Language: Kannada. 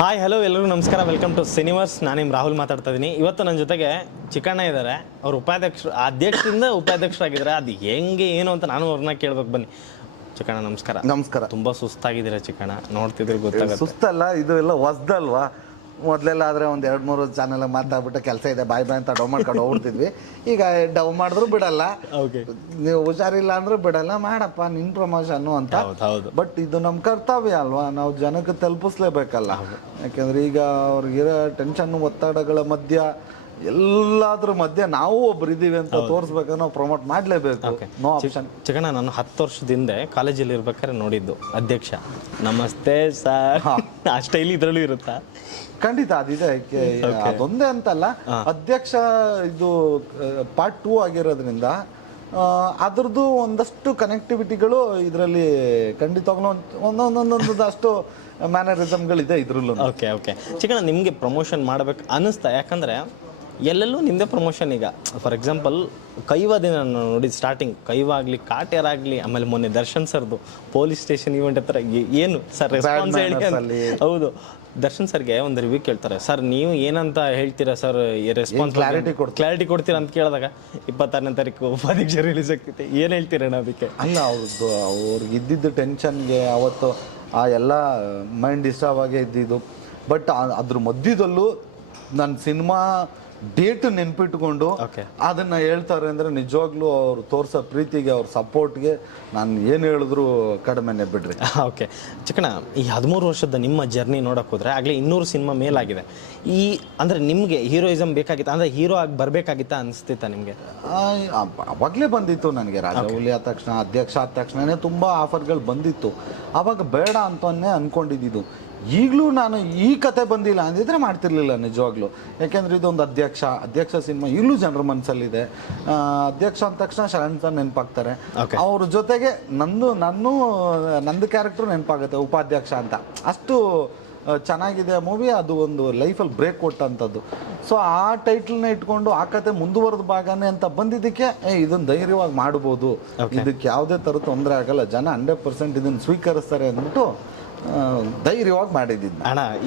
ಹಾಯ್ ಹಲೋ ಎಲ್ಲರಿಗೂ ನಮಸ್ಕಾರ, ವೆಲ್ಕಮ್ ಟು ಸಿನಿವರ್ಸ್. ನಾನು ನಿಮ್ಮ ರಾಹುಲ್ ಮಾತಾಡ್ತಾ ಇದ್ದೀನಿ. ಇವತ್ತು ನನ್ನ ಜೊತೆಗೆ ಚಿಕ್ಕಣ್ಣ ಇದ್ದಾರೆ. ಅವರು ಅಧ್ಯಕ್ಷರಿಂದ ಉಪಾಧ್ಯಕ್ಷರಾಗಿದ್ದಾರೆ. ಅದು ಹೆಂಗೆ ಏನು ಅಂತ ನಾನು ಅವ್ರನ್ನ ಕೇಳ್ಬೇಕು. ಬನ್ನಿ ಚಿಕ್ಕಣ್ಣ, ನಮಸ್ಕಾರ. ನಮಸ್ಕಾರ. ತುಂಬ ಸುಸ್ತಾಗಿದ್ದೀರಾ ಚಿಕ್ಕಣ್ಣ, ನೋಡ್ತಿದ್ರೆ ಗೊತ್ತಾಗುತ್ತೆ. ಸುಸ್ತಲ್ಲ, ಇದು ಎಲ್ಲ ಹೊಸ್ದಲ್ವಾ. ಮೊದಲೆಲ್ಲ ಆದರೆ ಒಂದು 2-3 ಚಾನೆಲ್ ಮಾತಾಡ್ಬಿಟ್ಟು ಕೆಲಸ ಇದೆ ಬಾಯ್ ಬಾಯ್ ಅಂತ ಡೌ ಮಾಡ್ಕೊಂಡು ಹೋಗ್ಬಿಡ್ತಿದ್ವಿ. ಈಗ ಡೌ ಮಾಡಿದ್ರು ಬಿಡಲ್ಲ, ಓಕೆ, ನೀವು ಹುಷಾರಿಲ್ಲ ಅಂದ್ರೂ ಬಿಡಲ್ಲ, ಮಾಡಪ್ಪ ನಿನ್ನ ಪ್ರಮೋಷನ್ನು ಅಂತ. ಹೌದು. ಬಟ್ ಇದು ನಮ್ಮ ಕರ್ತವ್ಯ ಅಲ್ವಾ, ನಾವು ಜನಕ್ಕೆ ತಲುಪಿಸ್ಲೇಬೇಕಲ್ಲ. ಯಾಕೆಂದ್ರೆ ಈಗ ಅವ್ರಿಗಿರೋ ಟೆನ್ಷನ್ ಒತ್ತಡಗಳ ಮಧ್ಯ ಎಲ್ಲಾದ್ರ ಮಧ್ಯೆ ನಾವು ಒಬ್ರು ಇದ್ದೀವಿ ಅಂತ ತೋರಿಸ್ಬೇಕು, ನಾವು ಪ್ರಮೋಟ್ ಮಾಡಲೇಬೇಕು. No option. ಚಿಕ್ಕಣ್ಣ, ನಾನು 10 ವರ್ಷದ ಹಿಂದೆ ಕಾಲೇಜಲ್ಲಿ ಇರ್ಬೇಕಾದ್ರೆ ನೋಡಿದ್ದು ಅಧ್ಯಕ್ಷ. ನಮಸ್ತೆ ಸರ್, ಆ ಸ್ಟೈಲ್ ಇದರಲ್ಲೂ ಇರುತ್ತಾ? ಖಂಡಿತ ಅದಿದೆ. ಅದೊಂದೇ ಅಂತಲ್ಲ, ಅಧ್ಯಕ್ಷ ಇದು ಪಾರ್ಟ್ 2 ಆಗಿರೋದ್ರಿಂದ ಅದ್ರದ್ದು ಒಂದಷ್ಟು ಕನೆಕ್ಟಿವಿಟಿಗಳು ಇದರಲ್ಲಿ ಖಂಡಿತವಾಗ್ಲೂ ಒಂದೊಂದೊಂದಷ್ಟು ಮ್ಯಾನರಿಸಮ್ಗಳಿದೆ ಇದ್ರಲ್ಲೂ. ಓಕೆ ಓಕೆ ಚಿಕ್ಕಣ್ಣ, ನಿಮಗೆ ಪ್ರಮೋಷನ್ ಮಾಡಬೇಕು ಅನ್ನಿಸ್ತಾ? ಯಾಕಂದರೆ ಎಲ್ಲೆಲ್ಲೂ ನಿಮ್ಮದೇ ಪ್ರಮೋಷನ್. ಈಗ ಫಾರ್ ಎಕ್ಸಾಂಪಲ್ ಕೈವಾದಿನ ನಾನು ನೋಡಿ, ಸ್ಟಾರ್ಟಿಂಗ್ ಕೈವಾಗಲಿ, ಕಾಟ್ಯಾರ್ ಆಗಲಿ, ಆಮೇಲೆ ಮೊನ್ನೆ ದರ್ಶನ್ ಸರ್ದು ಪೊಲೀಸ್ ಸ್ಟೇಷನ್ ಈವೆಂಟ್ ಹತ್ರ ಏನು ಸರ್ ರೆಸ್ಪಾನ್ಸ್ ಹೇಳಿ? ಹೌದು, ದರ್ಶನ್ ಸರ್ಗೆ ಒಂದು ರಿವ್ಯೂ ಕೇಳ್ತಾರೆ, ಸರ್ ನೀವು ಏನಂತ ಹೇಳ್ತೀರಾ ಸರ್, ರೆಸ್ಪಾನ್ಸ್ ಕ್ಲಾರಿಟಿ ಕೊಡ್ತೀರಾ ಅಂತ ಕೇಳಿದಾಗ 26ನೇ ತಾರೀಕು ಉಪಾಧ್ಯಕ್ಷ ರಿಲೀಸ್ ಆಗ್ತೈತೆ, ಏನು ಹೇಳ್ತೀರಣ್ಣ ಅದಕ್ಕೆ? ಅಲ್ಲ, ಅವ್ರಿಗೆ ಇದ್ದಿದ್ದು ಟೆನ್ಷನ್ಗೆ ಅವತ್ತು ಆ ಎಲ್ಲ ಮೈಂಡ್ ಡಿಸ್ಟರ್ಬ್ ಆಗೇ ಇದ್ದಿದ್ದು. ಬಟ್ ಅದ್ರ ಮಧ್ಯದಲ್ಲೂ ನನ್ನ ಸಿನಿಮಾ ಡೇಟ್ ನೆನ್ಪಿಟ್ಕೊಂಡು ಅದನ್ನ ಹೇಳ್ತಾರೆ ಅಂದ್ರೆ ನಿಜವಾಗ್ಲೂ ಅವ್ರು ತೋರ್ಸೋ ಪ್ರೀತಿಗೆ, ಅವ್ರ ಸಪೋರ್ಟ್ಗೆ ನಾನು ಏನು ಹೇಳಿದ್ರು ಕಡಿಮೆನೆ ಬಿಡ್ರಿ. ಓಕೆ ಚಿಕ್ಕಣ್ಣ, ಈ 13 ವರ್ಷದ ನಿಮ್ಮ ಜರ್ನಿ ನೋಡಕ್ ಹೋದ್ರೆ ಆಗಲೇ 200 ಸಿನಿಮಾ ಮೇಲಾಗಿದೆ. ಈ ಅಂದ್ರೆ ನಿಮಗೆ ಹೀರೋಯಿಸಮ್ ಬೇಕಾಗಿತ್ತ, ಅಂದ್ರೆ ಹೀರೋ ಆಗಿ ಬರ್ಬೇಕಾಗಿತ್ತ ಅನಿಸ್ತಿತ್ತ ನಿಮಗೆ? ಅವಾಗಲೇ ಬಂದಿತ್ತು ನನಗೆ. ರಾಜವೌಲಿ ಆದ ತಕ್ಷಣ, ಅಧ್ಯಕ್ಷ ಆದ ತಕ್ಷಣನೇ ತುಂಬ ಆಫರ್ಗಳು ಬಂದಿತ್ತು. ಆವಾಗ ಬೇಡ ಅಂತನೇ ಅಂದ್ಕೊಂಡಿದ್ದು. ಈಗಲೂ ನಾನು ಈ ಕತೆ ಬಂದಿಲ್ಲ ಅಂದಿದ್ರೆ ಮಾಡ್ತಿರ್ಲಿಲ್ಲ ನಿಜವಾಗ್ಲೂ. ಯಾಕೆಂದ್ರೆ ಇದೊಂದು ಅಧ್ಯಕ್ಷ ಸಿನಿಮಾ ಈಗಲೂ ಜನರ ಮನಸ್ಸಲ್ಲಿದೆ. ಅಧ್ಯಕ್ಷ ಅಂದ ತಕ್ಷಣ ಶರಣ್ ಸರ್ ನೆನಪಾಗ್ತಾರೆ. ಅವ್ರ ಜೊತೆಗೆ ನಂದು ಕ್ಯಾರೆಕ್ಟರ್ ನೆನಪಾಗುತ್ತೆ, ಉಪಾಧ್ಯಕ್ಷ ಅಂತ. ಅಷ್ಟು ಚೆನ್ನಾಗಿದೆ ಮೂವಿ. ಅದು ಒಂದು ಲೈಫಲ್ಲಿ ಬ್ರೇಕ್ ಕೊಟ್ಟಂಥದ್ದು. ಸೊ ಆ ಟೈಟಲ್ನ ಇಟ್ಕೊಂಡು ಆ ಕತೆ ಮುಂದುವರೆದ ಭಾಗನೇ ಅಂತ ಬಂದಿದ್ದಕ್ಕೆ ಇದನ್ನು ಧೈರ್ಯವಾಗಿ ಮಾಡ್ಬೋದು, ಇದಕ್ಕೆ ಯಾವುದೇ ಥರ ತೊಂದರೆ ಆಗಲ್ಲ, ಜನ 100% ಇದನ್ನು ಸ್ವೀಕರಿಸ್ತಾರೆ ಅಂದ್ಬಿಟ್ಟು ಧೈರ್ಯವಾಗಿ ಮಾಡಿದ್ದೀನಿ ಅಣ್ಣ. ಈ